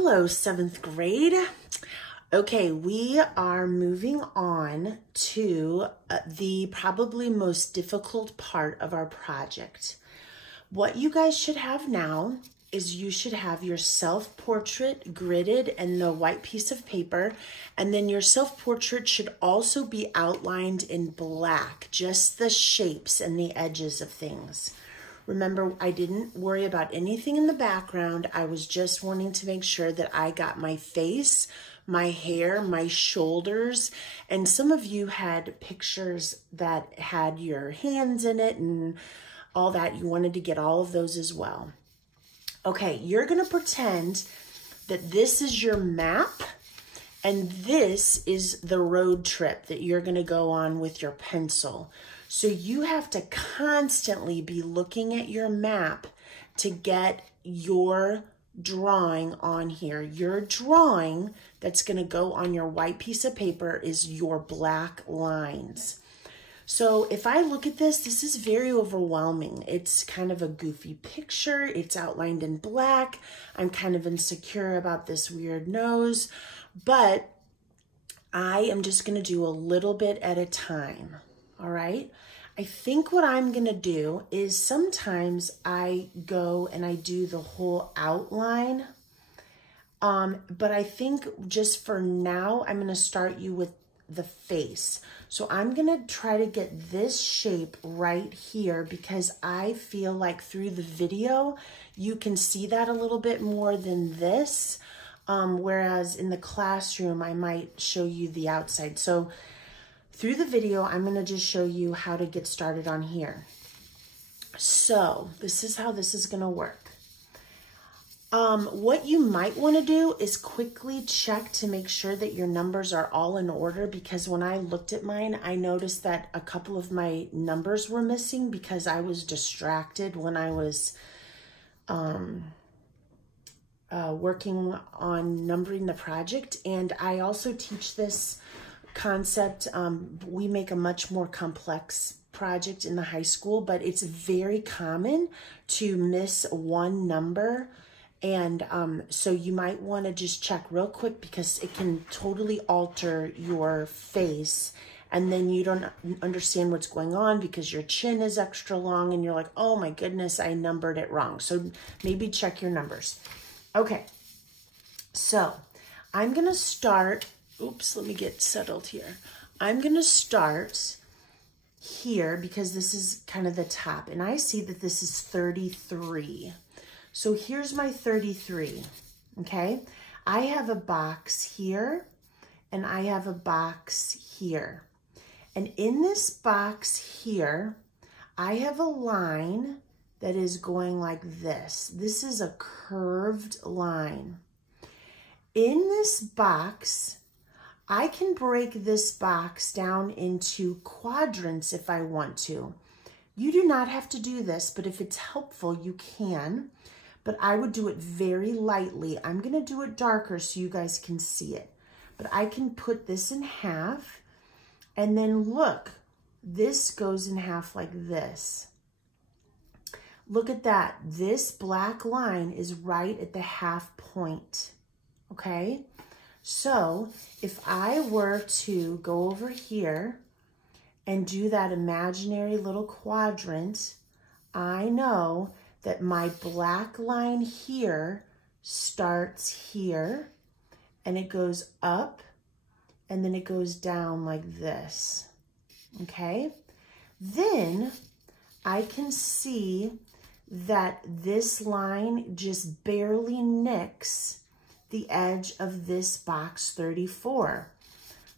Hello, 7th grade. Okay, we are moving on to the probably most difficult part of our project. What you guys should have now is you should have your self-portrait gridded and the white piece of paper, and then your self-portrait should also be outlined in black, just the shapes and the edges of things. Remember, I didn't worry about anything in the background. I was just wanting to make sure that I got my face, my hair, my shoulders, and some of you had pictures that had your hands in it and all that. You wanted to get all of those as well. Okay, you're gonna pretend that this is your map and this is the road trip that you're gonna go on with your pencil. So you have to constantly be looking at your map to get your drawing on here. Your drawing that's gonna go on your white piece of paper is your black lines. So if I look at this, this is very overwhelming. It's kind of a goofy picture. It's outlined in black. I'm kind of insecure about this weird nose, but I am just gonna do a little bit at a time. All right, I think what I'm gonna do is sometimes I go and I do the whole outline, but I think just for now, I'm gonna start you with the face. So I'm gonna try to get this shape right here because I feel like through the video, you can see that a little bit more than this, whereas in the classroom, I might show you the outside. So through the video, I'm gonna just show you how to get started on here. So this is how this is gonna work. What you might wanna do is quickly check to make sure that your numbers are all in order, because when I looked at mine, I noticed that a couple of my numbers were missing because I was distracted when I was working on numbering the project. And I also teach this concept. We make a much more complex project in the high school, but it's very common to miss one number. And so you might want to just check real quick because it can totally alter your face. And then you don't understand what's going on because your chin is extra long and you're like, oh my goodness, I numbered it wrong. So maybe check your numbers. Okay, so I'm going to start. Oops, let me get settled here. I'm gonna start here because this is kind of the top, and I see that this is 33. So here's my 33, okay? I have a box here, and I have a box here. And in this box here, I have a line that is going like this. This is a curved line. In this box, I can break this box down into quadrants if I want to. You do not have to do this, but if it's helpful, you can. But I would do it very lightly. I'm gonna do it darker so you guys can see it. But I can put this in half, and then look, this goes in half like this. Look at that. This black line is right at the half point, okay? So if I were to go over here and do that imaginary little quadrant, I know that my black line here starts here and it goes up and then it goes down like this, okay? Then I can see that this line just barely nicks the edge of this box 34.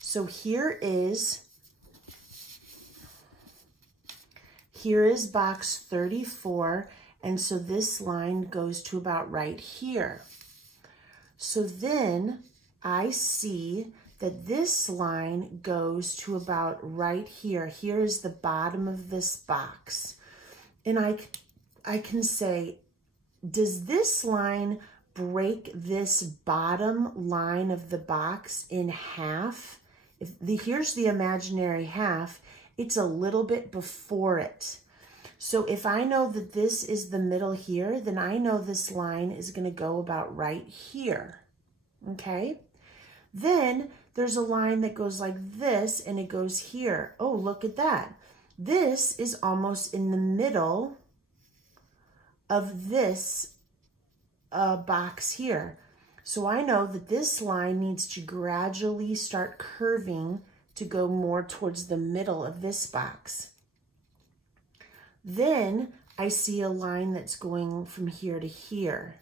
So here is box 34, and so this line goes to about right here. So then I see that this line goes to about right here. Here is the bottom of this box. And I can say, does this line break this bottom line of the box in half? Here's the imaginary half. It's a little bit before it. So if I know that this is the middle here, then I know this line is going to go about right here. okay? Then there's a line that goes like this and it goes here. Oh, look at that. This is almost in the middle of this box here. So I know that this line needs to gradually start curving to go more towards the middle of this box. Then I see a line that's going from here to here.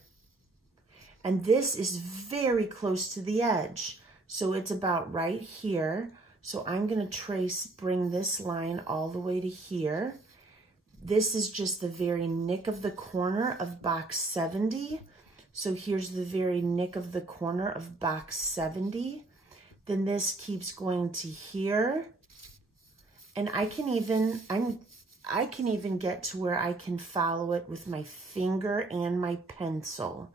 And this is very close to the edge. So it's about right here. So I'm going to bring this line all the way to here. This is just the very nick of the corner of box 70. So here's the very nick of the corner of box 70. Then this keeps going to here. And I can even get to where I can follow it with my finger and my pencil.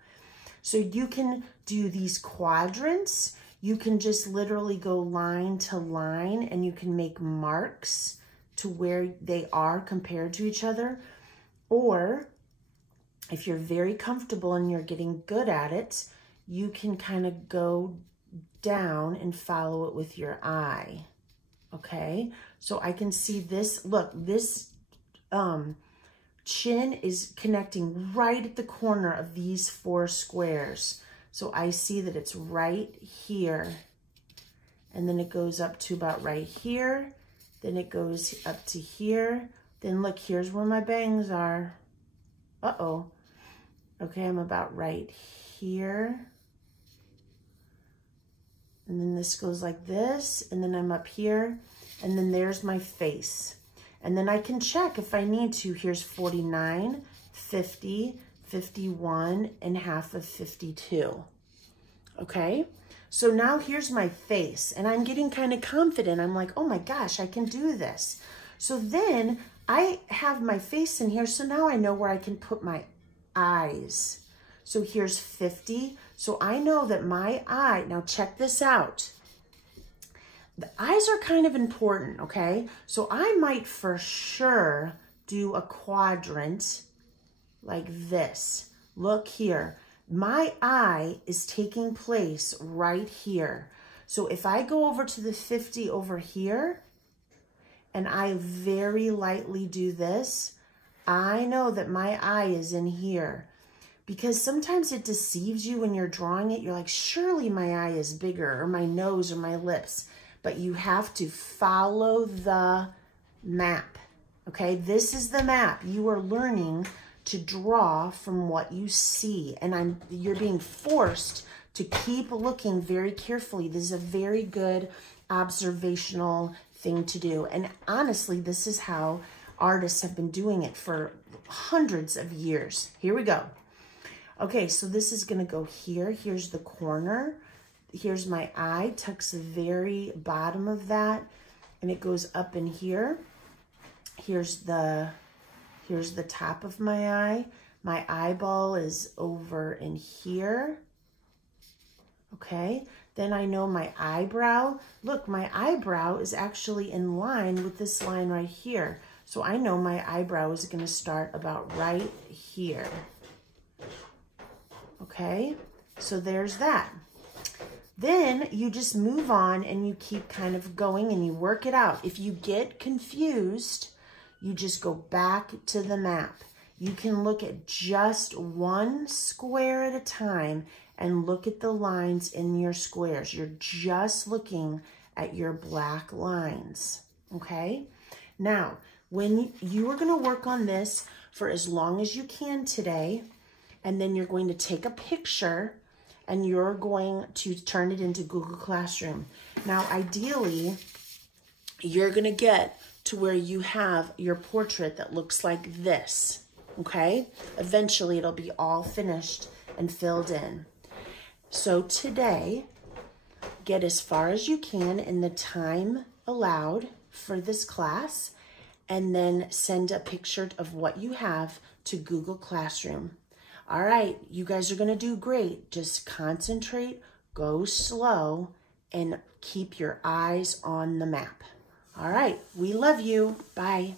So you can do these quadrants. You can just literally go line to line and you can make marks to where they are compared to each other. Or if you're very comfortable and you're getting good at it, you can kind of go down and follow it with your eye. Okay, so I can see this, look, this chin is connecting right at the corner of these 4 squares. So I see that it's right here. And then it goes up to about right here. Then it goes up to here. Then look, here's where my bangs are. Uh-oh. Okay, I'm about right here. And then this goes like this. And then I'm up here. And then there's my face. And then I can check if I need to. Here's 49, 50, 51, and half of 52. Okay? So now here's my face. And I'm getting kind of confident. I'm like, oh my gosh, I can do this. So then I have my face in here. So now I know where I can put my eyes. So here's 50. So I know that my eye, now check this out. The eyes are kind of important, okay? So I might for sure do a quadrant like this. Look here. My eye is taking place right here. So if I go over to the 50 over here and I very lightly do this, I know that my eye is in here. Because sometimes it deceives you when you're drawing it. You're like, surely my eye is bigger, or my nose, or my lips. But you have to follow the map, okay? This is the map. You are learning to draw from what you see. And you're being forced to keep looking very carefully. This is a very good observational thing to do. And honestly, this is how artists have been doing it for hundreds of years. Here we go. Okay, so this is gonna go here. Here's the corner. Here's my eye, tucks the very bottom of that, and it goes up in here. Here's the top of my eye. My eyeball is over in here. Okay, then I know my eyebrow. Look, my eyebrow is actually in line with this line right here. So I know my eyebrow is gonna start about right here. Okay, so there's that. Then you just move on and you keep kind of going and you work it out. If you get confused, you just go back to the map. You can look at just one square at a time and look at the lines in your squares. You're just looking at your black lines, okay? Now, when you are gonna work on this for as long as you can today, and then you're going to take a picture and you're going to turn it into Google Classroom. Now, ideally, you're gonna get to where you have your portrait that looks like this, okay? Eventually, it'll be all finished and filled in. So today, get as far as you can in the time allowed for this class, and then send a picture of what you have to Google Classroom. All right, you guys are gonna do great. Just concentrate, go slow, and keep your eyes on the map. All right, we love you. Bye.